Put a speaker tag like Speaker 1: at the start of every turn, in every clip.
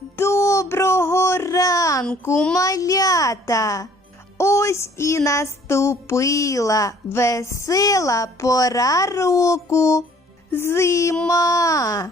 Speaker 1: Доброго ранку, малята! Ось і наступила весела пора року. Зима.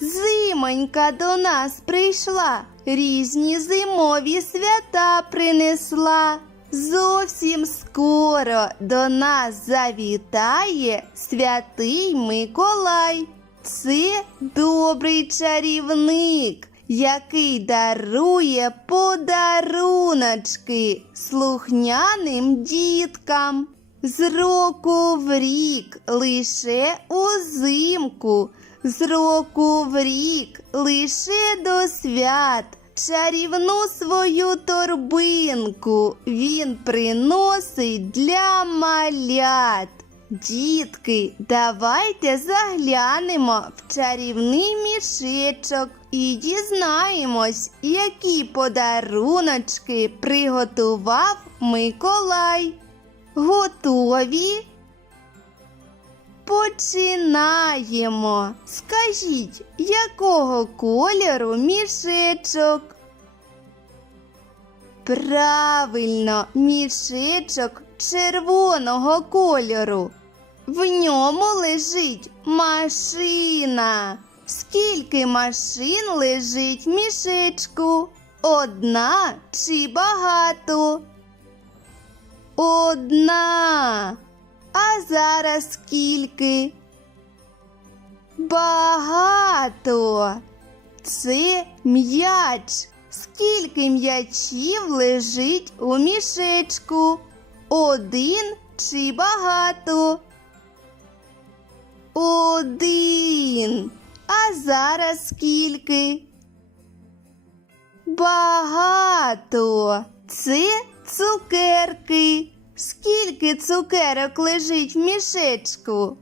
Speaker 1: Зимонька до нас прийшла, різні зимові свята принесла. Зовсім скоро до нас завітає святий Миколай. Це добрий чарівник, який дарує подаруночки слухняним діткам. З року в рік лише узимку, з року в рік лише до свят. Чарівну свою торбинку він приносить для малят. Дітки, давайте заглянемо в чарівний мішечок і дізнаємось, які подаруночки приготував Миколай. Готові? Починаємо. Скажіть, якого кольору мішечок? Правильно, мішечок червоного кольору. В ньому лежить машина. Скільки машин лежить в мішечку? Одна чи багато? Одна. А зараз скільки? Багато. Це м'яч. Скільки м'ячів лежить у мішечку? Один чи багато? Один. А зараз скільки? Багато. Це цукерки. Скільки цукерок лежить в мішечку?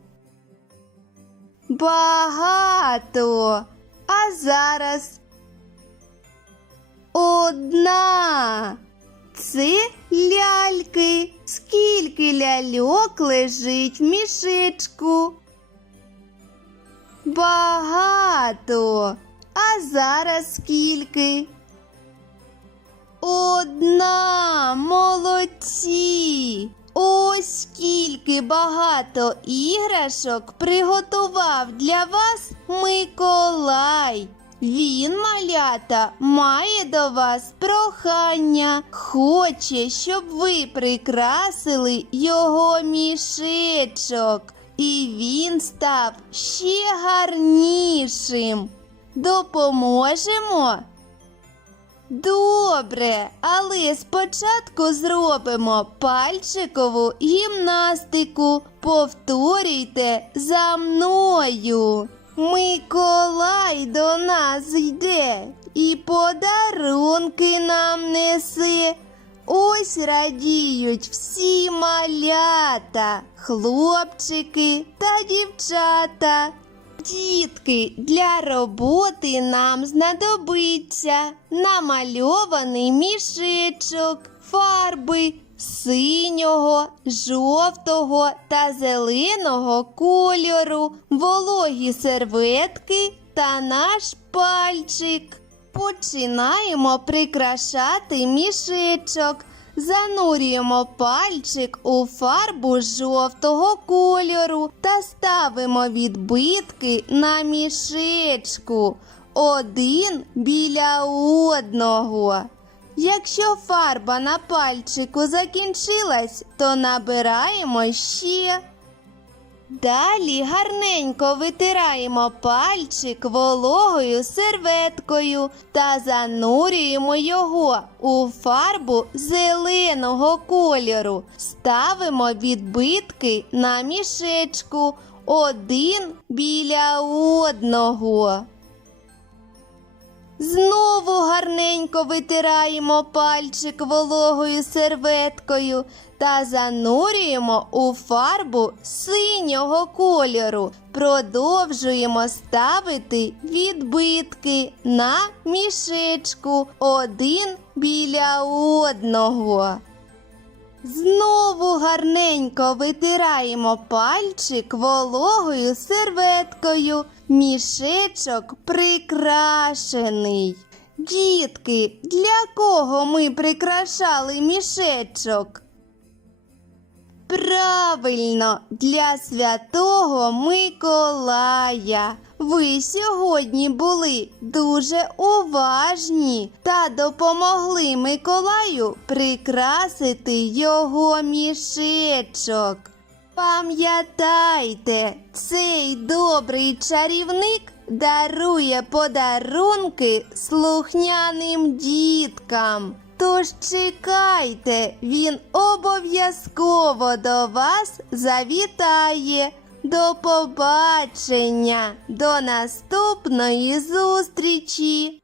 Speaker 1: Багато. А зараз одна. Це ляльки. Скільки ляльок лежить в мішечку? Багато. А зараз скільки? Одна молодці. Ось скільки багато іграшок приготував для вас Миколай. Він, малята, має до вас прохання. Хоче, щоб ви прикрасили його мішечок. І він став ще гарнішим. Допоможемо? Добре, але спочатку зробимо пальчикову гімнастику. Повторюйте за мною. Миколай до нас йде і подарунки нам несе. Ось радіють всі малята, хлопчики та дівчата. Дітки, для роботи нам знадобиться намальований мішечок, фарби синього, жовтого та зеленого кольору, вологі серветки та наш пальчик. Починаємо прикрашати мішечок. Занурюємо пальчик у фарбу жовтого кольору та ставимо відбитки на мішечку один біля одного. Якщо фарба на пальчику закінчилась, то набираємо ще. Далі гарненько витираємо пальчик вологою серветкою та занурюємо його у фарбу зеленого кольору. Ставимо відбитки на мішечку один біля одного. Знову гарненько витираємо пальчик вологою серветкою та занурюємо у фарбу синього кольору. Продовжуємо ставити відбитки на мішечку один біля одного. Знову гарненько витираємо пальчик вологою серветкою. Мішечок прикрашений. Дітки, для кого ми прикрашали мішечок? Правильно, для святого Миколая. Ви сьогодні були дуже уважні та допомогли Миколаю прикрасити його мішечок. Пам'ятайте, цей добрий чарівник дарує подарунки слухняним діткам. Тож чекайте, він обов'язково до вас завітає. До побачення, до наступної зустрічі!